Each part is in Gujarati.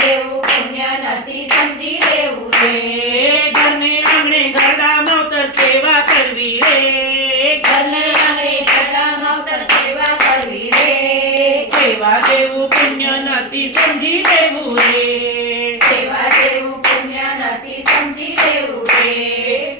દેવું પુણ્ય નથી સમજી લેવું રે ઘરને આંગણે ઘરડા માવતર સેવા કરવી રે ઘરને આંગણે ઘરડા માવતર સેવા કરવી રે સેવા દેવું પુણ્ય નથી સમજી લેવું રે સેવા દેવું પુણ્ય નથી સમજી લેવું રે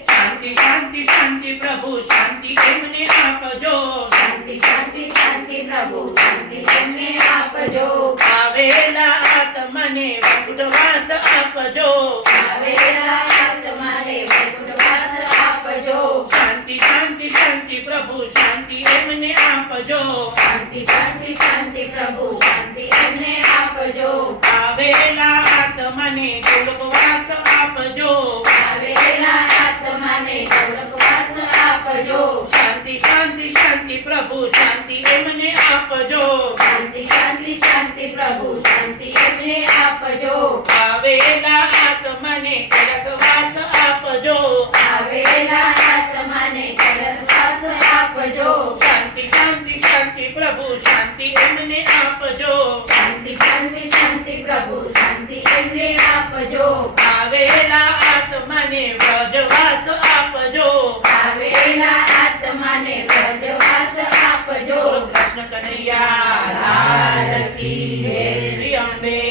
શાંતિ શાંતિ શાંતિ પ્રભુ શાંતિ એમને આપજો શાંતિ શાંતિ શાંતિ પ્રભુ શાંતિ એમને આપજો આવેલા આત્માને વૈકુંઠવાસ આપજો આવેલા આત્માને વૈકુંઠવાસ આપજો શાંતિ શાંતિ શાંતિ પ્રભુ શાંતિ એમને આપજો શાંતિ શાંતિ શાંતિ પ્રભુ શાંતિ એમને આપજો આવેલા આત્માને ગોલોકવાસ આપજો આવેલા આત્માને ગોલોકવાસ આપજો શાંતિ શાંતિ શાંતિ પ્રભુ શાંતિ એમને આપજો શાંતિ શાંતિ શાંતિ પ્રભુ શાંતિ એમને આપજો આવેલા આત્માને કૈલાસવાસ આપજો આવેલા આત્માને કૈલાસવાસ આપજો શાંતિ શાંતિ શાંતિ પ્રભુ શાંતિ એમને આપજો શાંતિ શાંતિ શાંતિ પ્રભુ શાંતિ એમને આપજો આવેલા આત્માને વ્રજવાસ આપજો આવેલા આત્માને વ્રજવાસ આપજો કૃષ્ણ કનૈયા લાલ કી જય શ્રી અંબે